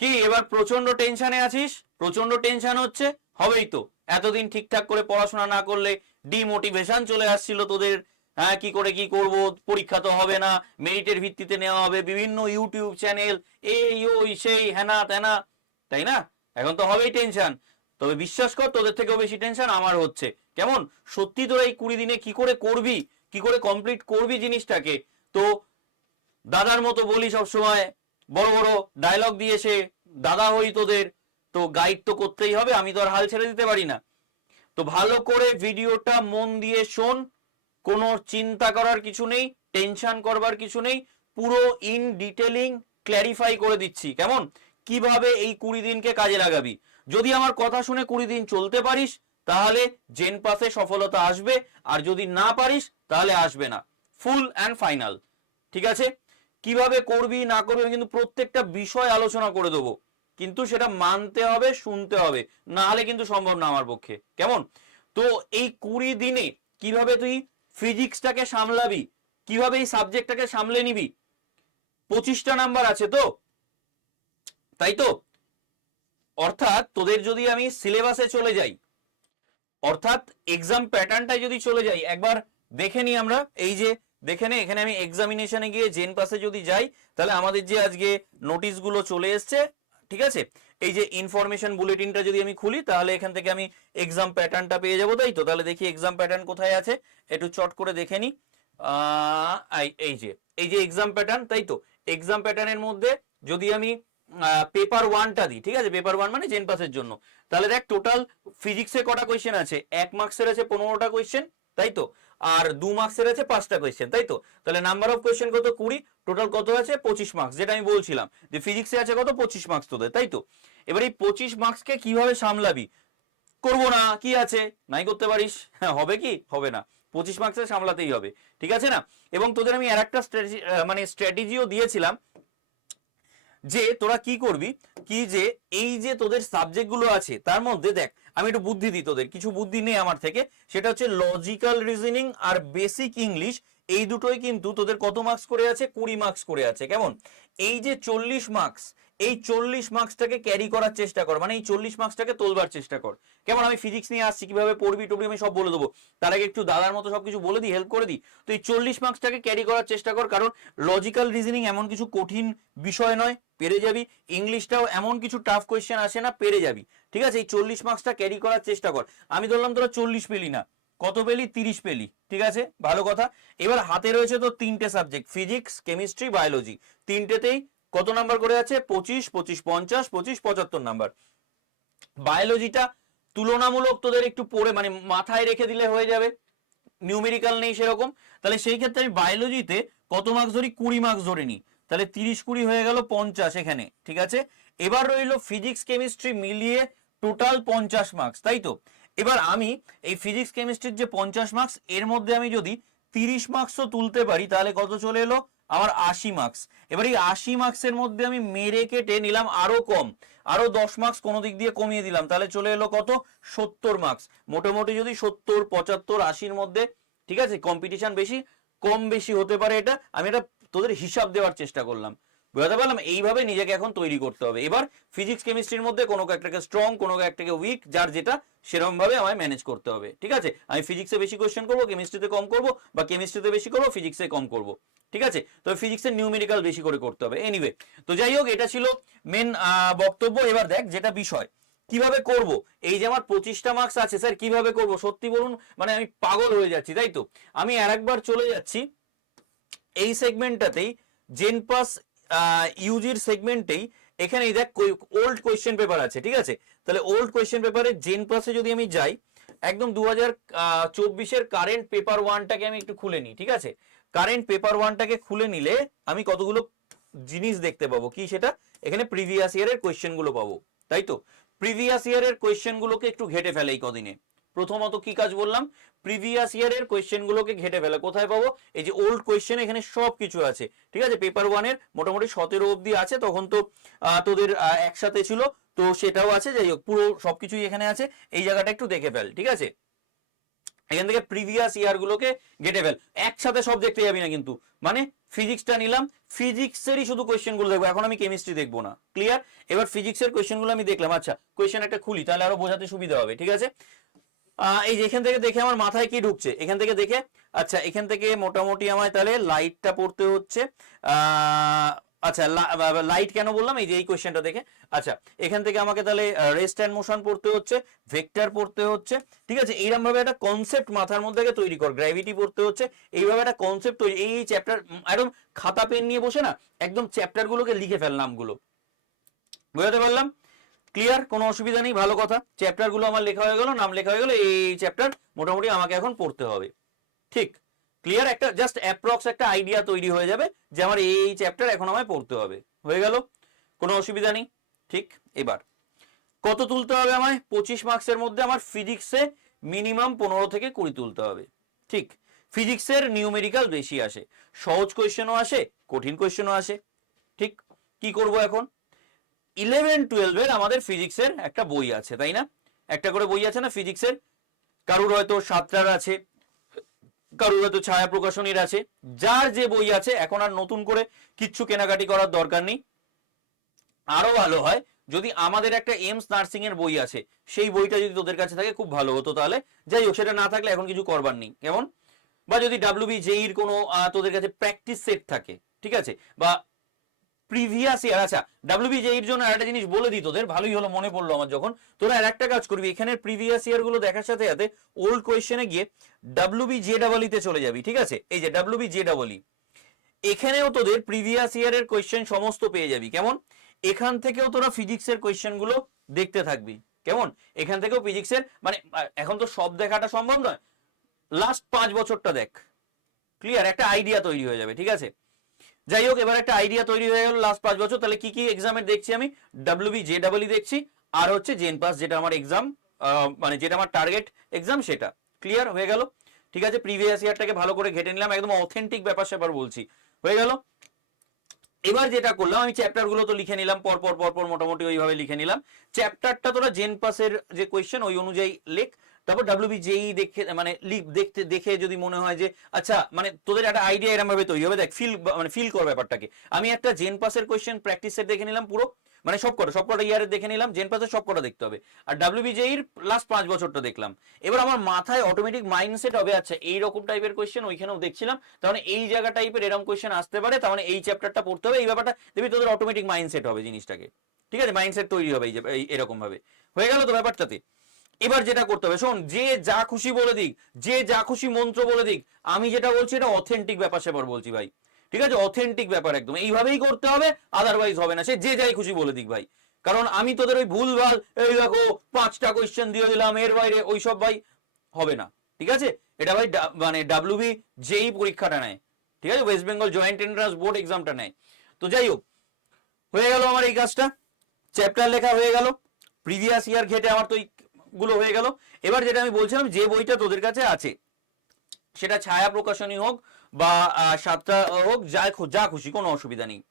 কি, এবার প্রচণ্ড টেনশনে আছিস? প্রচণ্ড টেনশন হচ্ছে? হবেই তো। এতদিন ঠিকঠাক করে পড়াশোনা না করলে ডিমোটিভেশন চলে আসছিল তোদের। হ্যাঁ কি করে কি করব? পরীক্ষা তো হবে না। মেরিটের ভিত্তিতে নেওয়া হবে। বিভিন্ন ইউটিউব চ্যানেল এই, ওই, সেই হ্যানা ত্যানা তাই না? এখন তো হবেই টেনশন। তবে বিশ্বাস কর, তোদের থেকেও বেশি টেনশন আমার হচ্ছে। কেমন? সত্যি তোরা এই কুড়ি দিনে কি করে করবি? কি করে কমপ্লিট করবি জিনিসটাকে? তো দাদার মতো বলি সব সময় বড় বড় ডায়লগ দিয়ে সে দাদা হই তোদের, তো গাইড তো করতেই হবে, আমি তো আর হাল ছেড়ে দিতে পারি না। তো ভালো করে ভিডিওটা মন দিয়ে শোন, কোনো চিন্তা করার কিছু নেই টেনশন করবার কিছু নেই, পুরো ইন ডিটেলিং ক্ল্যারিফাই করে দিচ্ছি, কেমন? কীভাবে এই কুড়ি দিনকে কাজে লাগাবি? যদি আমার কথা শুনে কুড়ি দিন চলতে পারিস, তাহলে জেন পাসে সফলতা আসবে, আর যদি না পারিস, তাহলে আসবে না। ফুল অ্যান্ড ফাইনাল ঠিক আছে? কীভাবে করবি, না করবি, আমি কিন্তু প্রত্যেকটা বিষয় আলোচনা করে দেবো। কিন্তু সেটা মানতে হবে, শুনতে হবে। না হলে কিন্তু সম্ভব না আমার পক্ষে। কেমন? তো এই কুড়ি দিনে কীভাবে তুই ফিজিক্সটাকে সামলাবি? কীভাবে এই সাবজেক্টটাকে সামলে নিবি? পঁচিশটা নাম্বার আছে তো? তাই তো? অর্থাৎ তোদের যদি আমি সিলেবাসে চলে যাই, অর্থাৎ এক্সাম প্যাটার্নটাই যদি চলে যাই, একবার দেখে নিই আমরা, এই যে দেখে নে, এখানে আমি এক্সামিনেশনে গিয়ে জেন পাসে যদি যাই, তাহলে আমাদের যে আজকে নোটিশগুলো চলে এসছে, ঠিক আছে? এই যে ইনফরমেশন বুলেটিনটা যদি আমি খুলি, তাহলে এখান থেকে আমি এক্সাম প্যাটার্নটা পেয়ে যাব, তাই তো? তাহলে দেখি এক্সাম প্যাটার্ন কোথায় আছে, একটু চট করে দেখে নি। এই যে এই যে এক্সাম প্যাটার্ন তাই তো? এক্সাম প্যাটার্নের মধ্যে যদি আমি পেপার ওয়ানটা দিই, ঠিক আছে? পেপার ওয়ান মানে জেন পাসের জন্য। তাহলে দেখ টোটাল ফিজিক্সে কটা কোয়েশ্চেন আছে? এক মার্কসের আছে পনেরোটা কোয়েশ্চেন তাই তো? আর দু মার্কসের আছে পাঁচটা কোয়েশ্চেন তাই তো? তাহলে নাম্বার অফ কোয়েশ্চেন কত? কুড়ি। টোটাল কত আছে? পঁচিশ মার্কস যেটা আমি বলছিলাম। যে ফিজিক্সে আছে কত? পঁচিশ মার্কস তোদের, তাই তো? এবার এই পঁচিশ মার্কসকে কীভাবে সামলাবি? করব না, কি আছে? নাই করতে পারিস। হ্যাঁ হবে কি? হবে না। পঁচিশ মার্কসে সামলাতেই হবে, ঠিক আছে না? এবং তোদের আমি আর একটা মানে স্ট্র্যাটেজিও দিয়েছিলাম যে তোরা কি করবি? কি যে এই যে তোদের সাবজেক্টগুলো আছে, তার মধ্যে দেখ আমি একটু বুদ্ধি দিই তোদের, কিছু বুদ্ধি নেই আমার থেকে। সেটা হচ্ছে লজিক্যাল রিজনিং আর বেসিক ইংলিশ এই দুটোই কিন্তু তোদের কত মার্কস করে আছে? কুড়ি মার্কস করে আছে, কেমন? এই যে চল্লিশ মার্কস এই চল্লিশ মার্কসটাকে ক্যারি করার চেষ্টা কর মানে এই চল্লিশ মার্কসটাকে তোলবার চেষ্টা কর। কেমন? আমি ফিজিক্স নিয়ে আসছি, কীভাবে পড়বি টড়বি আমি সব বলে দেবো। তার আগে একটু দাদার মতো সবকিছু বলে দিই হেল্প করে দিই। তো এই চল্লিশ মার্কসটাকে ক্যারি করার চেষ্টা কর, কারণ লজিক্যাল রিজনিং এমন কিছু কঠিন বিষয় নয়, পেরে যাবি। ইংলিশটাও এমন কিছু টাফ কোয়েশ্চেন আসে না, পেরে যাবি। ঠিক আছে, এই চল্লিশ মার্কসটা ক্যারি করার চেষ্টা কর। আমি ধরলাম তোরা চল্লিশ পেলি না, কত পেলি? তিরিশ পেলি, ঠিক আছে? ভালো কথা। এবার হাতে রয়েছে তো তিনটে সাবজেক্ট ফিজিক্স কেমিস্ট্রি বায়োলজি তিনটেতেই কত নাম্বার করে আছে? পঁচিশ পঁচিশ পঞ্চাশ, পঁচিশ পঁচাত্তর নাম্বার বায়োলজিটা তুলনামূলক তোদের একটু পড়ে মানে মাথায় রেখে দিলে হয়ে যাবে। নিউমেরিক্যাল নেই সেরকম। তাহলে সেই ক্ষেত্রে আমি বায়োলজিতে কত মার্কস ধরি? কুড়ি মার্কস ধরে নিই। তাহলে তিরিশ কুড়ি হয়ে গেল পঞ্চাশ এখানে, ঠিক আছে? এবার রইল ফিজিক্স কেমিস্ট্রি মিলিয়ে টোটাল পঞ্চাশ মার্কস তাই তো? এবার আমি এই ফিজিক্স কেমিস্ট্রির যে পঞ্চাশ মার্কস এর মধ্যে আমি যদি তিরিশ মার্কসও তুলতে পারি, তাহলে কত চলে এলো? আমার আশি মার্কস এবার এই আশি মার্কসের মধ্যে আমি মেরে কেটে নিলাম আরও কম। আরও দশ মার্কস কোনো দিক দিয়ে কমিয়ে দিলাম, তাহলে চলে এলো কত? সত্তর মার্কস মোটামুটি যদি সত্তর, পঁচাত্তর, আশির মধ্যে, ঠিক আছে? কম্পিটিশন বেশি, কম বেশি হতে পারে এটা। আমি এটা তোদের হিসাব দেওয়ার চেষ্টা করলাম। বুঝতে পারলাম, এইভাবে নিজেকে এখন তৈরি করতে হবে। এবার ফিজিক্স কেমিস্ট্রির মধ্যে কোনো একটাকে স্ট্রং কোনো একটাকে উইক যার যেটা সেরকম ভাবে আমায় ম্যানেজ করতে হবে। ঠিক আছে? আমি ফিজিক্সে বেশি কোয়েশ্চেন করব কেমিস্ট্রিতে কম করব, বা কেমিস্ট্রিতে বেশি করব ফিজিক্সে কম করব। ঠিক আছে? তো ফিজিক্সের নিউমেরিক্যাল বেশি করে করতে হবে। এনিওয়ে তো যাই হোক, এটা ছিল মেন বক্তব্য। এবার দেখ, যেটা বিষয়, কীভাবে করব? এই যে আমার পঁচিশটা মার্কস আছে স্যার কীভাবে করব? সত্যি বলুন মানে আমি পাগল হয়ে যাচ্ছি, তাই তো? আমি আর একবার চলে যাচ্ছি, এই সেগমেন্টটাতেই জেন পাস ইউজির সেগমেন্টেই এখানে দেখ ওল্ড কোয়েশ্চেন পেপার আছে, ঠিক আছে? তাহলে ওল্ড কোয়েশ্চেন পেপারে জেন পাসে যদি আমি যাই, একদম দু হাজার কারেন্ট পেপার ওয়ানটাকে আমি একটু খুলে নিই, ঠিক আছে? কারেন্ট পেপার ওয়ানটাকে খুলে নিলে আমি কতগুলো জিনিস দেখতে পাবো? কি সেটা? এখানে প্রিভিয়াস ইয়ারের কোয়েশ্চেনগুলো পাবো, তাই তো? প্রিভিয়াস ইয়ারের কোয়েশ্চেনগুলোকে একটু ঘেটে ফেলে এই কদিনে। প্রথমত কি কাজ বললাম? প্রিভিয়াস ইয়ারের কোয়েশ্চেনগুলোকে ঘেটে ফেলে। কোথায় পাবো? এই যে ওল্ড কোয়েশ্চেন এখানে সব কিছু আছে। ঠিক আছে? পেপার ওয়ানের মোটামুটি সতেরো অবধি আছে। তখন তো তোদের একসাথে ছিল। তো সেটাও আছে। যাই হোক, পুরো সবকিছুই এখানে আছে। এই জায়গাটা একটু দেখে ফেল। ঠিক আছে? এখান থেকে প্রিভিয়াস ইয়ার গুলোকে গেটে ফেল। একসাথে সব দেখতে যাবি না কিন্তু। মানে ফিজিক্সটা নিলাম। ফিজিক্সেরই শুধু কোয়েশ্চেনগুলো দেখব। এখন আমি কেমিস্ট্রি দেখব না। ক্লিয়ার এবার ফিজিক্সের কোয়েশ্চেনগুলো আমি দেখলাম। আচ্ছা কোয়েশ্চেন একটা খুলি। তাহলে আরও বোঝাতে সুবিধা হবে। ঠিক আছে? এই যে এখান থেকে দেখে আমার মাথায় কি ঢুকছে? এখান থেকে দেখে আচ্ছা এখান থেকে মোটামুটি আমার তাহলে লাইটটা পড়তে হচ্ছে। আচ্ছা লাইট কেন বললাম? এই যে, এই কোয়েশ্চেনটা দেখে। আচ্ছা এখান থেকে আমাকে তাহলে রেস্ট অ্যান্ড মোশন পড়তে হচ্ছে ভেক্টর পড়তে হচ্ছে, ঠিক আছে? এইরকম ভাবে একটা কনসেপ্ট মাথার মধ্যে তৈরি কর গ্র্যাভিটি পড়তে হচ্ছে, এইভাবে একটা কনসেপ্ট তৈরি, এই চ্যাপ্টার একদম খাতা পেন নিয়ে বসে না, একদম চ্যাপ্টার গুলোকে লিখে ফেল নামগুলো। বুঝাতে পারলাম? ক্লিয়ার কোনো অসুবিধা নেই, ভালো কথা। চ্যাপ্টারগুলো আমার লেখা হয়ে গেল, নাম লেখা হয়ে গেল, এই চ্যাপ্টার মোটামুটি আমাকে এখন পড়তে হবে। ঠিক? ক্লিয়ার একটা জাস্ট অ্যাপ্রক্স একটা আইডিয়া তৈরি হয়ে যাবে যে আমার এই চ্যাপ্টার এখন আমায় পড়তে হবে। হয়ে গেল? কোনো অসুবিধা নেই। ঠিক? এবার, কত তুলতে হবে আমায়? পঁচিশ মার্কসের মধ্যে আমার ফিজিক্সে মিনিমাম পনেরো থেকে কুড়ি তুলতে হবে। ঠিক? ফিজিক্সের নিউমেরিক্যাল বেশি আসে। সহজ কোয়েশ্চেনও আসে, কঠিন কোয়েশ্চেনও আসে। ঠিক? কি করব এখন? ইলেভেন, টুয়েলভের আমাদের ফিজিক্সের একটা বই আছে, তাই না? একটা করে বই আছে না ফিজিক্সের? কারুর হয়তো সাতটার আছে, কারুর হয়তো ছায়া প্রকাশনীর আছে, যার যে বই আছে, এখন আর নতুন করে কিচ্ছু কেনাকাটি করার দরকার নেই। আরও ভালো হয়, যদি আমাদের একটা এমস নার্সিং এর বই আছে, সেই বইটা যদি তোদের কাছে থাকে, খুব ভালো হতো তাহলে। যাই হোক, সেটা না থাকলে এখন কিছু করবার নেই, কেমন? বা যদি ডাব্লিউবি জেইর কোনো তোদের কাছে প্র্যাকটিস সেট থাকে, ঠিক আছে? বা প্রিভিয়াস ইয়ার আচ্ছা ডাব্লিউবি জেইর জন্য একটা জিনিস বলে দিই তোদের, ভালোই হলো, মনে পড়ল আমার যখন। তোরা আর একটা কাজ করবি এখানে প্রিভিয়াস ইয়ারগুলো দেখার সাথে সাথে ওল্ড কোয়েশ্চেনে গিয়ে ডাব্লিউবি জে ডাবল তে চলে যাবি, ঠিক আছে? এই যে ডাবল ই এখানেও তোদের প্রিভিয়াস ইয়ারের কোয়েশ্চেন সমস্ত পেয়ে যাবি, কেমন? এখান থেকেও তোরা ফিজিক্সের কোয়েশ্চেনগুলো দেখতে থাকবি, কেমন? এখান থেকেও ফিজিক্সের মানে এখন তো সব দেখাটা সম্ভব নয় লাস্ট পাঁচ বছরটা দেখ ক্লিয়ার একটা আইডিয়া তৈরি হয়ে যাবে, ঠিক আছে? যাই হোক, এবার একটা আইডিয়া তৈরি হয়ে গেল লাস্ট পাঁচ বছর। তাহলে কি কি এক্সামের দেখছি আমি? ডাব্লিউবি জে ডাবলই দেখছি। আর হচ্ছে জেন পাস যেটা আমার এক্সাম মানে যেটা আমার টার্গেট এক্সাম সেটা। ক্লিয়ার হয়ে গেল? ঠিক আছে প্রিভিয়াস ইয়ারটাকে ভালো করে ঘেটে নিলাম। একদম অথেন্টিক ব্যাপার স্যাপার বলছি। হয়ে গেল? এবার যেটা করলাম, আমি চ্যাপ্টারগুলো তো লিখে নিলাম, পর পর পর মোটামুটি ওইভাবে লিখে নিলাম। চ্যাপ্টারটা তোরা জেন পাসের যে কোয়েশ্চেন ওই অনুযায়ী লেখ। তারপর ডাব্লিউবি জেই দেখে মানে দেখতে, দেখে যদি মনে হয় যে আচ্ছা মানে তোদের একটা আইডিয়া এরকম ভাবে তৈরি হবে, দেখ ফিল মানে ফিল কর ব্যাপারটাকে। আমি একটা জেন পাসের কোয়েশ্চেন প্র্যাকটিস সেট দেখে নিলাম পুরো মানে সব কটা সব কটা ইয়ারে দেখে নিলাম জেন পাসের সব কটা দেখতে হবে। আর ডাব্লিউবি জেইর লাস্ট পাঁচ বছরটা দেখলাম। এবার আমার মাথায় অটোমেটিক মাইন্ডসেট হবে আচ্ছা এই রকম টাইপের কোয়েশ্চেন ওইখানেও দেখছিলাম, তার মানে এই জায়গা টাইপের এরকম কোয়েশ্চেন আসতে পারে, তার মানে এই চ্যাপ্টারটা পড়তে হবে, এই ব্যাপারটা দেখবি তোদের অটোমেটিক মাইন্ডসেট হবে জিনিসটাকে। ঠিক আছে? মাইন্ডসেট তৈরি হবে এই- এরকম ভাবে। হয়ে গেল তো ব্যাপারটাতে। এবার যেটা করতে হবে, শোন, যে যা খুশি বলে দিক, যে যা খুশি মন্ত্র বলে দিক, আমি যেটা বলছি এটা অথেন্টিক ব্যাপার স্যাপার বলছি ভাই। ঠিক আছে? অথেন্টিক ব্যাপার একদম। এইভাবেই করতে হবে আদারওয়াইজ হবে না। সে যে যাই খুশি বলে দিক ভাই। কারণ আমি তোদের ওই ভুল ভালো এই দেখো, পাঁচটা কোয়েশ্চেন দিয়ে দিলাম, এর বাইরে ওইসব ভাই হবে না। ঠিক আছে? এটা ভাই মানে ডাব্লিউবি যেই পরীক্ষাটা নেয়। ঠিক আছে? West Bengal joint entrance board এক্সামটা নেয়। তো যাই হোক, হয়ে গেল আমার এই কাজটা। চ্যাপ্টার লেখা হয়ে গেল। প্রিভিয়াস ইয়ার ঘেটে আমার তো গুলো হয়ে গেল। এবার যেটা আমি বলছিলাম, যে বইটা তোদের কাছে আছে, সেটা ছায়া প্রকাশনী হোক বা সাতটা হোক, যা যা খুশি, কোনো অসুবিধা নেই।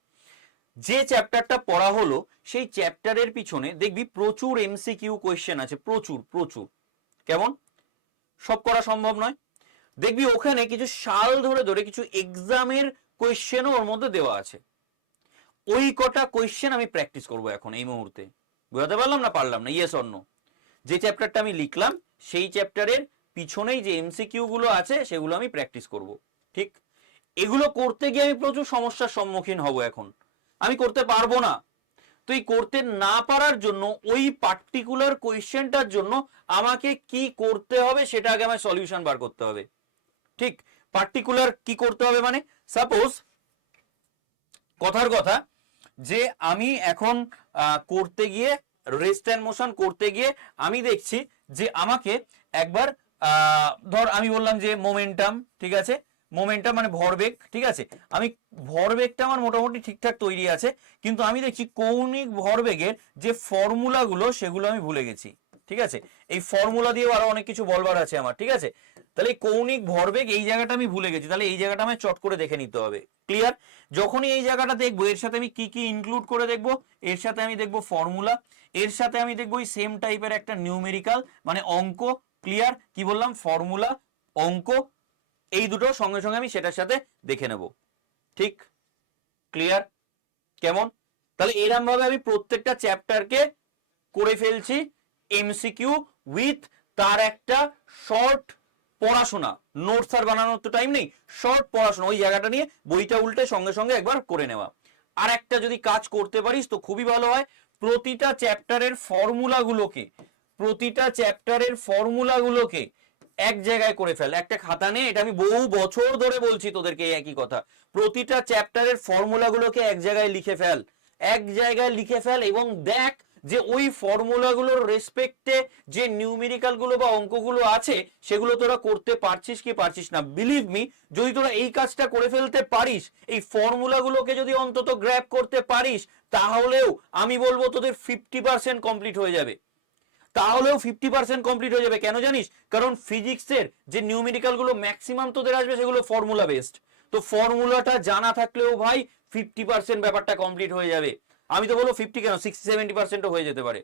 যে চ্যাপ্টারটা পড়া হলো, সেই চ্যাপ্টারের পিছনে দেখবি প্রচুর এমসিকিউ কোয়েশ্চেন আছে, প্রচুর প্রচুর। কেমন? সব করা সম্ভব নয়। দেখবি ওখানে কিছু সাল ধরে ধরে কিছু এক্সামের কোয়েশ্চেনও ওর মধ্যে দেওয়া আছে। ওই কটা কোয়েশ্চেন আমি প্র্যাকটিস করব এখন এই মুহূর্তে। বুঝাতে পারলাম না পারলাম না? ইয়েস অন্য যে চ্যাপ্টারটা আমি লিখলাম, সেই চ্যাপ্টারের পিছনেই যে এমসিকিউ গুলো আছে, সেগুলো আমি প্র্যাকটিস করব। ঠিক? এগুলো করতে গিয়ে আমি প্রচুর সমস্যার সম্মুখীন হব এখন। আমি করতে পারব না। তো এই করতে না পারার জন্য, ওই পার্টিকুলার কোয়েশ্চেনটার জন্য আমাকে কি করতে হবে, সেটা আগে আমার সলিউশন বার করতে হবে। ঠিক? পার্টিকুলার কি করতে হবে মানে সাপোজ কথার কথা যে আমি এখন করতে গিয়ে রেস্ট অ্যান্ড মোশন করতে গিয়ে আমি দেখছি যে আমাকে একবার ধর আমি বললাম যে মোমেন্টাম ঠিক আছে? মোমেন্টাম মানে ভরবেগ, ঠিক আছে? আমি ভরবেগটা আমার মোটামুটি ঠিকঠাক তৈরি আছে, কিন্তু আমি দেখছি কৌণিক ভরবেগের যে ফর্মুলাগুলো সেগুলো আমি ভুলে গেছি। ঠিক আছে? এই ফর্মুলা দিয়েও আরও অনেক কিছু বলবার আছে আমার, ঠিক আছে? তাহলে এই কৌণিক ভরবেগ এই জায়গাটা আমি ভুলে গেছি, তাহলে এই জায়গাটা আমি চট করে দেখে নিতে হবে। ক্লিয়ার যখনই এই জায়গাটা দেখব, এর সাথে আমি কি কি ইনক্লুড করে দেখব? এর সাথে আমি দেখব ফর্মুলা এর সাথে আমি দেখব ওই সেম টাইপের একটা নিউমেরিক্যাল মানে অঙ্ক ক্লিয়ার কি বললাম? ফর্মুলা অঙ্ক, এই দুটো সঙ্গে সঙ্গে আমি সেটার সাথে দেখে নেব। ঠিক? ক্লিয়ার কেমন? তাহলে এরম ভাবে আমি প্রত্যেকটা চ্যাপ্টারকে করে ফেলছি। এমসিকিউ উইথ তার একটা শর্ট পড়াশোনা। নোটস আর বানানোর তো টাইম নেই শর্ট পড়াশোনা, ওই জায়গাটা নিয়ে বইটা উল্টে সঙ্গে সঙ্গে একবার করে নেওয়া। আর একটা যদি কাজ করতে পারিস তো খুবই ভালো হয়, প্রতিটা চ্যাপ্টারের ফর্মুলাগুলোকে প্রতিটা চ্যাপ্টারের ফর্মুলাগুলোকে এক জায়গায় করে ফেল। একটা খাতা নে, এটা আমি বহু বছর ধরে বলছি তোদেরকে একই কথা। প্রতিটা চ্যাপ্টারের ফর্মুলাগুলোকে এক জায়গায় লিখে ফেল। এক জায়গায় লিখে ফেল এবং দেখ যে ওই ফর্মুলাগুলোর রেসপেক্টে যে নিউমেরিক্যালগুলো বা অঙ্কগুলো আছে, সেগুলো তোরা করতে পারছিস কি পারছিস না। বিলিভ মি যদি তোরা এই কাজটা করে ফেলতে পারিস, এই ফর্মুলাগুলোকে যদি অন্তত গ্র্যাপ করতে পারিস, তাহলেও আমি বলব তোদের ফিফটি পার্সেন্ট কমপ্লিট হয়ে যাবে। তাহলেও ফিফটি পার্সেন্ট কমপ্লিট হয়ে যাবে। কেন জানিস? কারণ ফিজিক্সের যে নিউমেরিক্যালগুলো ম্যাক্সিমাম তোদের আসবে, সেগুলো ফর্মুলা বেসড তো ফর্মুলাটা জানা থাকলেও ভাই ফিফটি পার্সেন্ট ব্যাপারটা কমপ্লিট হয়ে যাবে। আমি তো বলব ফিফটি কেন? সিক্সটি সেভেন্টি পার্সেন্টও হয়ে যেতে পারে।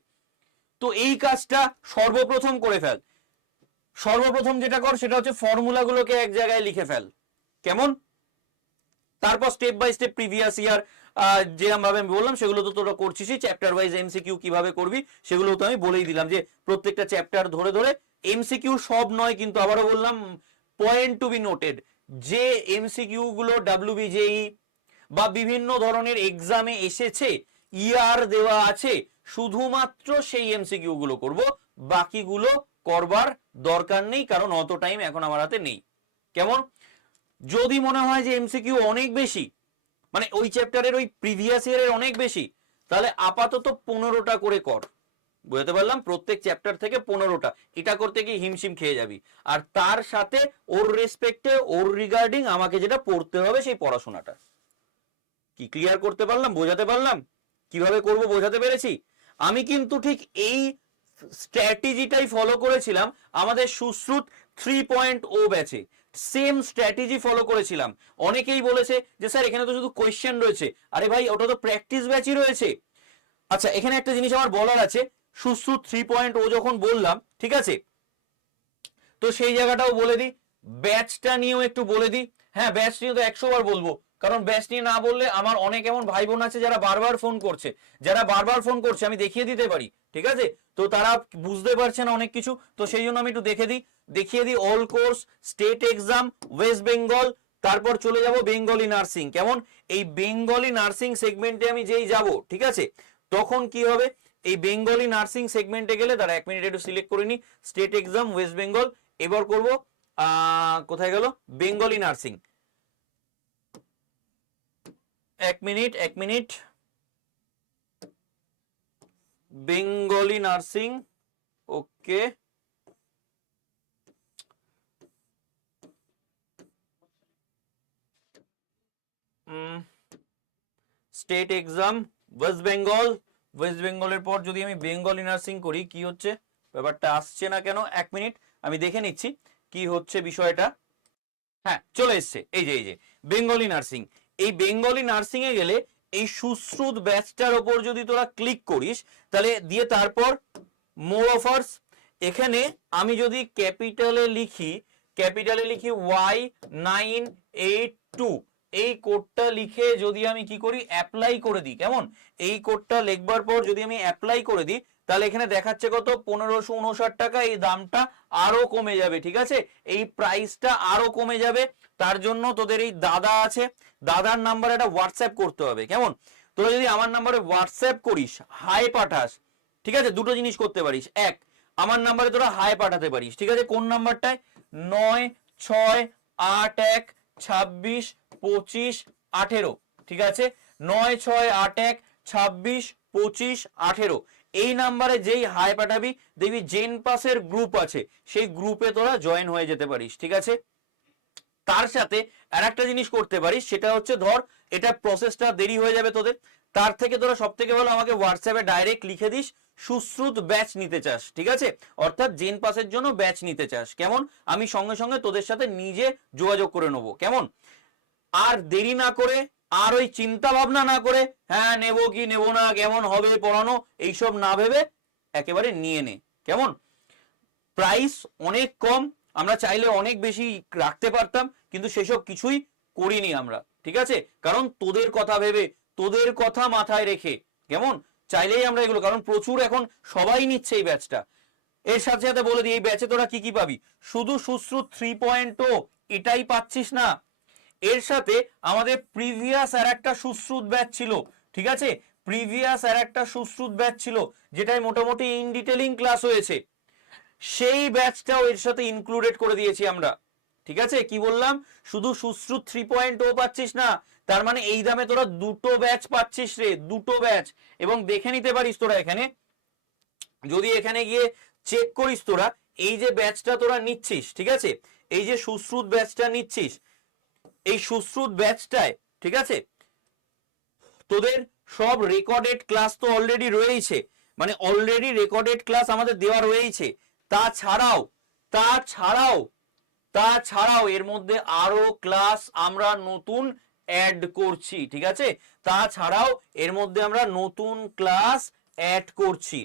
তো এই কাজটা সর্বপ্রথম করে ফেল। সর্বপ্রথম যেটা কর, সেটা হচ্ছে ফর্মুলাগুলোকে এক জায়গায় লিখে ফেল। কেমন? তারপর step by step previous year যেরকম ভাবে আমি বললাম, সেগুলো তো তোরা করছিসই। চ্যাপ্টার ওয়াইজ এমসিকিউ কীভাবে করবি, সেগুলো তো আমি বলেই দিলাম যে প্রত্যেকটা চ্যাপ্টার ধরে ধরে এমসিকিউ সব নয়, কিন্তু আবারও বললাম পয়েন্ট টু বি নোটেড যে এমসিকিউ গুলো ডাব্লিউবিজেই বা বিভিন্ন ধরনের এক্সামে এসেছে ইয়ার দেওয়া আছে, শুধুমাত্র সেই এমসিকিউ গুলো করব, বাকিগুলো করবার দরকার নেই, কারণ অত টাইম এখন আমার হাতে নেই। কেমন? যদি মনে হয় যে এমসিকিউ অনেক বেশি মানে ওই চ্যাপ্টারের ওই প্রিভিয়াস ইয়ারের অনেক বেশি, তাহলে আপাতত পনেরোটা করে কর। বুঝতে পারলাম? প্রত্যেক চ্যাপ্টার থেকে পনেরোটা। এটা করতে গিয়ে হিমশিম খেয়ে যাবি। আর তার সাথে ওর রেসপেক্টে ওর রিগার্ডিং আমাকে যেটা পড়তে হবে সেই পড়াশোনাটা। কি ক্লিয়ার করতে পারলাম? বোঝাতে পারলাম? কীভাবে করব বোঝাতে পেরেছি? আমি কিন্তু ঠিক এই স্ট্র্যাটেজিটাই ফলো করেছিলাম আমাদের সুশ্রুত থ্রি পয়েন্ট ও ব্যাচে সেম স্ট্র্যাটেজি ফলো করেছিলাম। অনেকেই বলেছে যে, স্যার, এখানে তো শুধু কোয়েশ্চেন রয়েছে। আরে ভাই, ওটা তো প্র্যাকটিস ব্যাচই রয়েছে। আচ্ছা এখানে একটা জিনিস আমার বলার আছে। সুশ্রুত থ্রি পয়েন্ট ও যখন বললাম, ঠিক আছে? তো সেই জায়গাটাও বলে দিই। ব্যাচটা নিয়েও একটু বলে দিই। হ্যাঁ ব্যাচ নিয়ে তো একশো বার বলব। কারণ ব্যাচ নিয়ে না বললে আমার অনেক এমন ভাই বোন আছে যারা বারবার ফোন করছে। যারা বারবার ফোন করছে, আমি দেখিয়ে দিতে পারি, ঠিক আছে? তো তারা বুঝতে পারছে না অনেক কিছু, তো সেই জন্য আমি একটু দেখে দিই। দেখিয়ে দিই all course state exam West Bengal তারপর চলে যাব বেঙ্গলি নার্সিং কেমন? এই বেঙ্গলি নার্সিং সেগমেন্টে আমি যেই যাব, ঠিক আছে? তখন কি হবে? এই বেঙ্গলি নার্সিং সেগমেন্টে গেলে তারা এক মিনিট একটু সিলেক্ট করে নি স্টেট এক্সাম ওয়েস্ট বেঙ্গল এবার করব কোথায় গেল? বেঙ্গলি নার্সিং এক মিনিট এক minute. Bengali nursing, okay. State exam West Bengal West বেঙ্গলের পর যদি আমি বেঙ্গলি নার্সিং করি, কি হচ্ছে? ব্যাপারটা আসছে না কেন? এক মিনিট, আমি দেখে নিচ্ছি কি হচ্ছে বিষয়টা। হ্যাঁ চলে এসছে। এই যে এই যে, বেঙ্গলি নার্সিং। এই বেঙ্গলি নার্সিং এ গেলে এই সুশ্রুত ব্যাচটার ওপর যদি তোরা ক্লিক করিস, তাহলে দিয়ে তারপর মোর অফার্স এখানে আমি যদি ক্যাপিটালে লিখি ক্যাপিটালে লিখি ওয়াই নাইন এইট টু এই কোডটা লিখে যদি আমি কি করি অ্যাপ্লাই করে দিই, কেমন? এই কোডটা লিখবার পর যদি আমি অ্যাপ্লাই করে দিই তাহলে এখানে দেখাচ্ছে কত? পনেরোশো উনষাট টাকা, এই দামটা আরও কমে যাবে, ঠিক আছে? এই প্রাইসটা আরও কমে যাবে, তার জন্য তোদের এই দাদা আছে, দাদার নাম্বার একটা হোয়াটসঅ্যাপ করতে হবে, কেমন? তোরা যদি আমার নাম্বারে হোয়াটসঅ্যাপ করিস হাই পাঠাস, ঠিক আছে? দুটো জিনিস করতে পারিস, এক, আমার নাম্বারে তোরা হাই পাঠাতে পারিস, ঠিক আছে? কোন নাম্বারটায় নয়, ছয়, আট, এক, ছাব্বিশ, পঁচিশ, আঠেরো, ঠিক আছে? নয়, ছয়, আট, এক, ছাব্বিশ, পঁচিশ, আঠেরো এই নাম্বারে যেই হাই পাঠাবি, দেখবি জেন পাসের গ্রুপ আছে। সেই গ্রুপে তোরা জয়েন হয়ে যেতে পারিস, ঠিক আছে? তার সাথে আর একটা জিনিস করতে পারিস, সেটা হচ্ছে ধর, এটা প্রসেসটা দেরি হয়ে যাবে তোদের। তার থেকে তোরা সব থেকে ভালো আমাকে হোয়াটসঅ্যাপে ডাইরেক্ট লিখে দিস, সুশ্রুত ব্যাচ নিতে চাস, ঠিক আছে? অর্থাৎ জেন পাসের জন্য ব্যাচ নিতে চাস। কেমন? আমি সঙ্গে সঙ্গে তোদের সাথে নিজে যোগাযোগ করে নেব। কেমন? আর দেরি না করে আর ওই চিন্তা ভাবনা না করে হ্যাঁ নেব কি নেব না, কেমন হবে পড়ানো, এইসব না ভেবে একেবারে নিয়ে নে। কেমন? প্রাইস অনেক কম, আমরা চাইলে অনেক বেশি রাখতে পারতাম, কিন্তু সেসব কিছুই করিনি আমরা, ঠিক আছে? কারণ তোদের কথা ভেবে, তোদের কথা মাথায় রেখে, কেমন? চাইলেই আমরা এগুলো, কারণ প্রচুর এখন সবাই নিচ্ছে এই ব্যাচটা। এর সাথে সাথে বলে দিই, এই ব্যাচে তোরা কি কি পাবি? শুধু সুশ্রুত থ্রি পয়েন্ট এটাই পাচ্ছিস না। এর সাথে আমাদের প্রিভিয়াস আর একটা সুশ্রুত ব্যাচ ছিল, ঠিক আছে? প্রিভিয়াস আর একটা সুশ্রুত ব্যাচ ছিল যেটাই মোটামুটি ইন ডিটেলিং ক্লাস হয়েছে। সেই ব্যাচটাও এর সাথে ইনক্লুডেড করে দিয়েছি আমরা, ঠিক আছে? কি বললাম? শুধু সুশ্রুত থ্রি পয়েন্ট ও পাচ্ছিস না, তার মানে এই দামে তোরা দুটো ব্যাচ পাচ্ছিস রে, দুটো ব্যাচ এবং দেখে নিতে পারিস তোরা এখানে, যদি এখানে গিয়ে চেক করিস তোরা, এই যে ব্যাচটা তোরা নিচ্ছিস, ঠিক আছে? এই যে সুশ্রুত ব্যাচটা নিচ্ছিস এই সুশ্রুত ব্যাচটায় ঠিক আছে? তোদের সব রেকর্ডেড ক্লাস তো অলরেডি রয়েইছে। মানে অলরেডি রেকর্ডেড ক্লাস আমাদের দেওয়া রয়েইছে। তাছাড়াও তাছাড়াও তাছাড়াও এর মধ্যে আরও ক্লাস আমরা নতুন অ্যাড করছি, ঠিক আছে? তাছাড়াও এর মধ্যে আমরা নতুন ক্লাস অ্যাড করছি।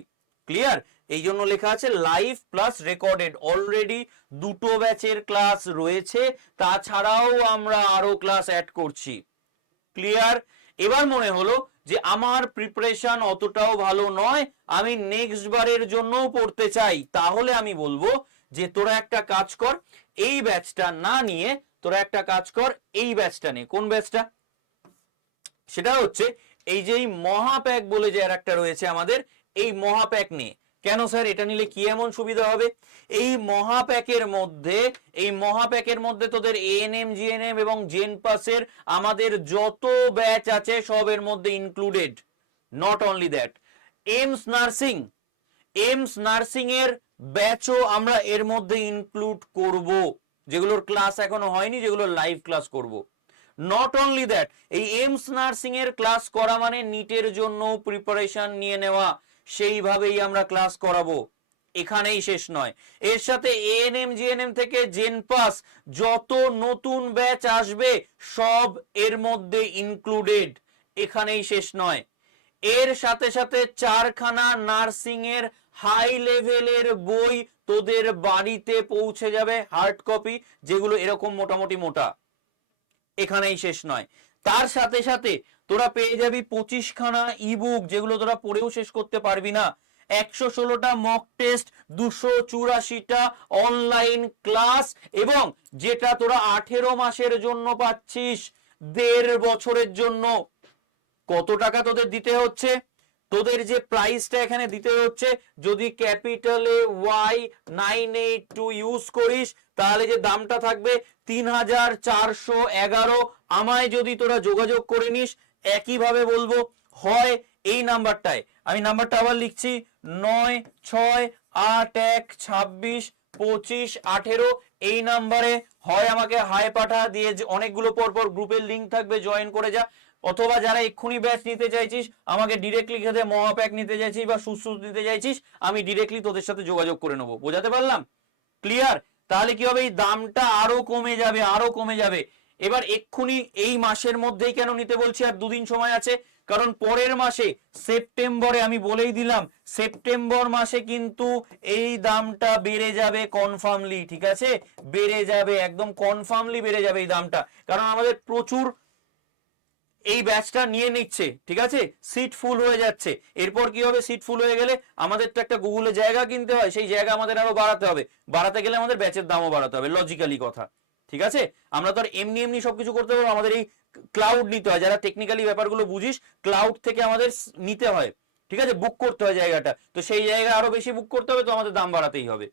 ক্লিয়ার এই জন্য লেখা আছে লাইভ প্লাস রেকর্ডেড অলরেডি দুটো ব্যাচের ক্লাস রয়েছে, তাছাড়াও আমরা আরও ক্লাস অ্যাড করছি। ক্লিয়ার এবার মনে হলো যে আমার প্রিপারেশন অতটাও ভালো নয়, আমি নেক্সট বারের জন্যও পড়তে চাই। তাহলে আমি বলব যে তোরা একটা কাজ কর, এই ব্যাচটা না নিয়ে তোরা একটা কাজ কর, এই ব্যাচটা নে। কোন ব্যাচটা সেটা হচ্ছে, এই যে মহাপ্যাক বলে যে আর একটা রয়েছে আমাদের, এই মহাপ্যাক নিয়ে কেন স্যার? এটা নিলে কি এমন সুবিধা হবে? এই মহাপ্যাকের মধ্যে, এই মহাপ্যাকের মধ্যে তোদের এএনএম জিএনএম এবং জেন পাসের আমাদের যত ব্যাচ আছে সবের মধ্যে included not only that AIIMS nursing AIIMS nursing এর ব্যাচও আমরা এর মধ্যে ইনক্লুড করব। যেগুলোর ক্লাস এখনও হয়নি যেগুলো লাইভ ক্লাস করব। নট অনলি দ্যাট এই এমস নার্সিং এর ক্লাস করা মানে নিটের জন্য প্রিপারেশন নিয়ে নেওয়া। সেইভাবেই আমরা ক্লাস করাবো। এখানেই শেষ নয়। এর সাথে এএনএম জিএনএম থেকে জেন পাস যত নতুন ব্যাচ আসবে, সব এর মধ্যে ইনক্লুডেড এখানেই শেষ নয়। এর সাথে সাথে চারখানা নার্সিং এর হাই লেভেলের বই তোদের বাড়িতে পৌঁছে যাবে হার্ড কপি যেগুলো এরকম মোটামুটি মোটা। এখানেই শেষ নয়। তার সাথে সাথে তোরা পেয়ে যাবি পঁচিশ খানা ইবুক যেগুলো তোরা পড়েও শেষ করতে পারবি না। একশো ষোলোটা মক টেস্ট দুশো চুরাশিটা অনলাইন ক্লাস এবং যেটা তোরা আঠেরো মাসের জন্য পাচ্ছিস, দেড় বছরের জন্য। কত টাকা তোদের দিতে হচ্ছে? তোদের যে প্রাইসটা এখানে দিতে হচ্ছে, যদি ক্যাপিটালে Y nine eight two use করিস, তাহলে যে দামটা থাকবে তিন হাজার চারশো এগারো। আমায় যদি তোরা যোগাযোগ করে নিস একইভাবে বলব, হয় এই নাম্বারটায়। আমি নাম্বারটা আবার লিখছি, নয়, ছয়, আট, এক, ছাব্বিশ, পঁচিশ, আঠেরো। এই নাম্বারে হয় আমাকে হাই পাঠা দিয়ে যে অনেকগুলো পর পর গ্রুপের লিঙ্ক থাকবে জয়েন করে যা। অথবা যারা এক্ষুনি ব্যাচ নিতে চাইছিস, আমাকে ডিরেক্টলি দে মহাপ্যাক নিতে চাইছিস বা সুশ্রুত নিতে চাইছিস, আমি ডিরেক্টলি তোদের সাথে যোগাযোগ করে নেব। বোঝাতে পারলাম? ক্লিয়ার তাহলে কি হবে? এই দামটা আরও কমে যাবে, আরও কমে যাবে। এবার এক্ষুনি এই মাসের মধ্যেই কেন নিতে বলছি আর দুদিন সময় আছে? কারণ পরের মাসে, সেপ্টেম্বরে আমি বলেই দিলাম, সেপ্টেম্বর মাসে কিন্তু এই দামটা বেড়ে যাবে কনফার্মলি ঠিক আছে? বেড়ে যাবে, একদম কনফার্মলি বেড়ে যাবে এই দামটা। কারণ আমাদের প্রচুর এই ব্যাচটা নিয়ে নিচ্ছে, ঠিক আছে? সিট ফুল হয়ে যাচ্ছে। এরপর কি হবে? সিট ফুল হয়ে গেলে আমাদের তো একটা গুগলে জায়গা কিনতে হয়, সেই জায়গা আমাদের আরও বাড়াতে হবে। বাড়াতে গেলে আমাদের ব্যাচের দামও বাড়াতে হবে লজিক্যালি কথা। ঠিক আছে? আমরা তো আর এমনি এমনি সবকিছু করতে পারব, আমাদের এই ক্লাউড নিতে হয়। যারা টেকনিক্যালি ব্যাপারগুলো বুঝিস ক্লাউড থেকে আমাদের নিতে হয়। ঠিক আছে? বুক করতে হয় জায়গাটা। তো সেই জায়গা আরও বেশি বুক করতে হবে, তো আমাদের দাম বাড়াতেই হবে।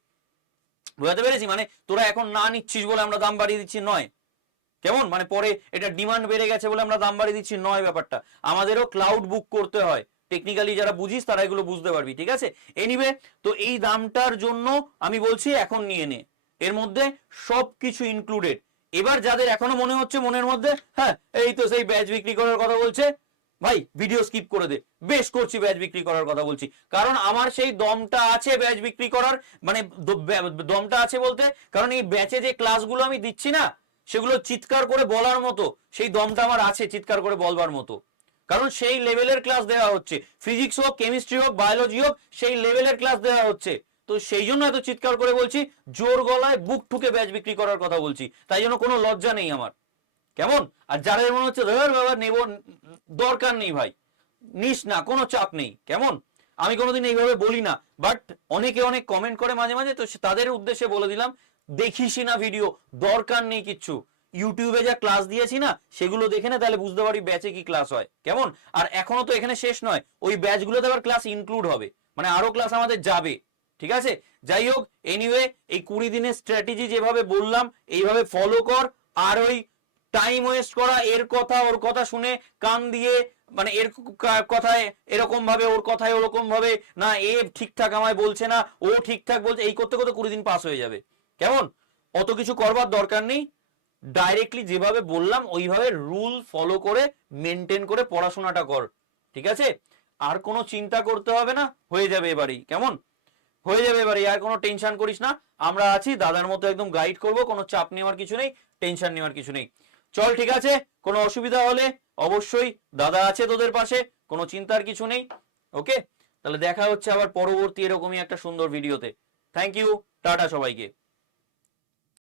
বুঝাতে পেরেছি? মানে তোরা এখন না নিচ্ছিস বলে আমরা দাম বাড়িয়ে দিচ্ছি নয়। কেমন? মানে পরে এটা ডিমান্ড বেড়ে গেছে বলে আমরা দাম বাড়িয়ে দিচ্ছি নয় ব্যাপারটা। আমাদেরও ক্লাউড বুক করতে হয়। টেকনিক্যালি যারা বুঝিস, তারা এগুলো বুঝতে পারবি। ঠিক আছে? এনিওয়ে তো এই দামটার জন্য আমি বলছি এখন নিয়ে নে। এর মধ্যে সবকিছু ইনক্লুডেড এবার যাদের এখনও মনে হচ্ছে মনের মধ্যে হ্যাঁ এই তো সেই ব্যাচ বিক্রি করার কথা বলছে, ভাই ভিডিও স্কিপ করে দে। বেশ করছি ব্যাচ বিক্রি করার কথা বলছি। কারণ আমার সেই দমটা আছে ব্যাচ বিক্রি করার মানে দমটা আছে বলতে, কারণ এই ব্যাচে যে ক্লাসগুলো আমি দিচ্ছি না, সেগুলো চিৎকার করে বলার মতো, সেই দমটা আমার আছে চিৎকার করে বলবার মতো। কারণ সেই লেভেলের ক্লাস দেওয়া হচ্ছে। ফিজিক্স হোক কেমিস্ট্রি হোক বায়োলজি হোক, সেই লেভেলের ক্লাস দেওয়া হচ্ছে। তো সেই জন্য এত চিৎকার করে বলছি, জোর গলায় বুক ঠুকে ব্যাচ বিক্রি করার কথা বলছি। তাই জন্য কোনো লজ্জা নেই আমার। কেমন? আর যাদের মনে হচ্ছে, ধর বাবা, নেব, দরকার নেই ভাই। নিস না, কোনো চাপ নেই। কেমন? আমি কোনোদিন এইভাবে বলি না। বাট অনেকে অনেক কমেন্ট করে মাঝে মাঝে, তো তাদের উদ্দেশ্যে বলে দিলাম দেখিসই না ভিডিও দরকার নেই কিচ্ছু ইউটিউবে যা ক্লাস দিয়েছি না, সেগুলো দেখে না, তাহলে বুঝতে পারি ব্যাচে কি ক্লাস হয়। কেমন? আর এখনও তো এখানে শেষ নয়, ওই ব্যাচগুলোতে আবার ক্লাস ইনক্লুড হবে। মানে আরও ক্লাস আমাদের যাবে। ঠিক আছে? যাই হোক এনিওয়ে এই কুড়ি দিনের স্ট্র্যাটেজি যেভাবে বললাম, এইভাবে ফলো কর। আর ওই টাইম ওয়েস্ট করা, এর কথা, ওর কথা শুনে কান দিয়ে মানে এর কথায় এরকম ভাবে, ওর কথায় ওরকম ভাবে, না, এ ঠিকঠাক আমায় বলছে না, ও ঠিকঠাক বলছে, এই করতে করতে কুড়ি দিন পাস হয়ে যাবে। কেমন? অত কিছু করবার দরকার নেই। ডাইরেক্টলি যেভাবে বললাম, ওইভাবে রুল ফলো করে মেনটেন করে পড়াশোনাটা কর। ঠিক আছে? আর কোনো চিন্তা করতে হবে না, হয়ে যাবে এবারেই। কেমন? হয়ে যাবে এবারে, আর কোনো টেনশন করিস না। আমরা আছি, দাদার মতো একদম গাইড করব, কোনো চাপ নেওয়ার কিছু নেই টেনশন নেওয়ার কিছু নেই। চল, ঠিক আছে? কোনো অসুবিধা হলে অবশ্যই দাদা আছে তোদের পাশে, কোনো চিন্তার কিছু নেই ওকে তাহলে দেখা হচ্ছে আবার পরবর্তী এরকমই একটা সুন্দর ভিডিওতে থ্যাংক ইউ টাটা সবাইকে।